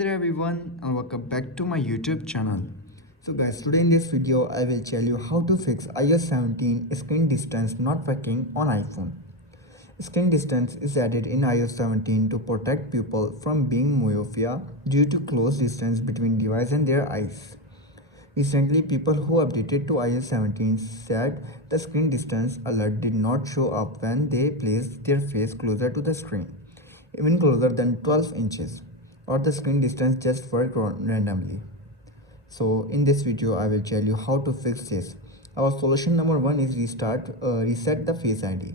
Hello everyone and welcome back to my YouTube channel. So guys, today in this video I will tell you how to fix iOS 17 screen distance not working on iPhone. Screen distance is added in iOS 17 to protect people from being myopia due to close distance between device and their eyes. Recently, people who updated to iOS 17 said the screen distance alert did not show up when they placed their face closer to the screen, even closer than 12 inches, or the screen distance just worked randomly. So in this video, I will tell you how to fix this. Our solution number one is reset the Face ID.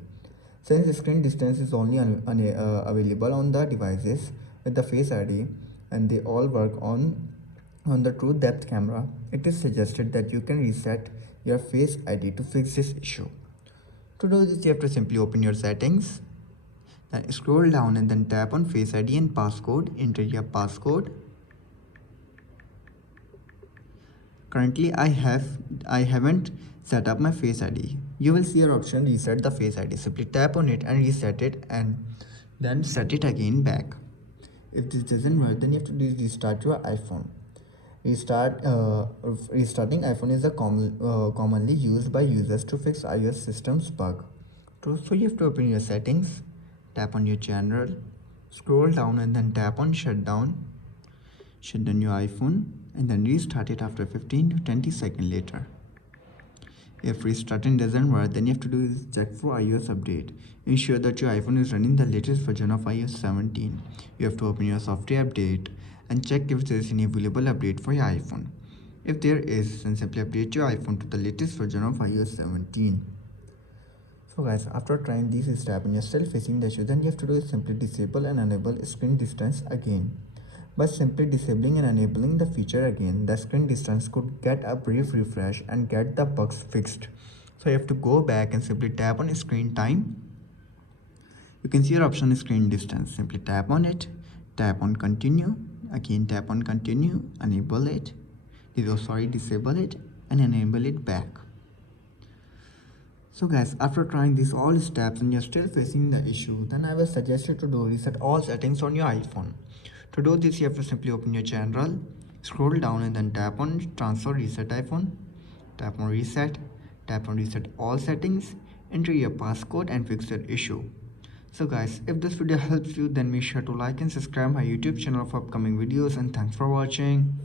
Since the screen distance is only available on the devices with the Face ID and they all work on the true depth camera, it is suggested that you can reset your Face ID to fix this issue. To do this, you have to simply open your settings, then scroll down and then tap on Face ID and passcode. Enter your passcode. Currently, I haven't set up my Face ID. You will see your option reset the Face ID. Simply tap on it and reset it, and then set it again back. If this doesn't work, then you have to restart your iPhone. Restarting iPhone is commonly used by users to fix iOS systems bug. So you have to open your settings, tap on your general, scroll down and then tap on shutdown your iPhone and then restart it after 15 to 20 seconds later. If restarting doesn't work, then you have to do is check for iOS update. Ensure that your iPhone is running the latest version of iOS 17. You have to open your software update and check if there is any available update for your iPhone. If there is, then simply update your iPhone to the latest version of iOS 17. So guys, after trying these steps and you're still facing the issue, then you have to do is simply disable and enable screen distance again. By simply disabling and enabling the feature again, the screen distance could get a brief refresh and get the bugs fixed. So you have to go back and simply tap on screen time. You can see your option screen distance. Simply tap on it, tap on continue, again tap on continue, enable it, disable it and enable it back. So guys, after trying these all steps and you're still facing the issue, then I will suggest you to do reset all settings on your iPhone. To do this, you have to simply open your general, scroll down and then tap on transfer reset iPhone, tap on reset all settings, enter your passcode and fix your issue. So guys, if this video helps you, then make sure to like and subscribe my YouTube channel for upcoming videos, and thanks for watching.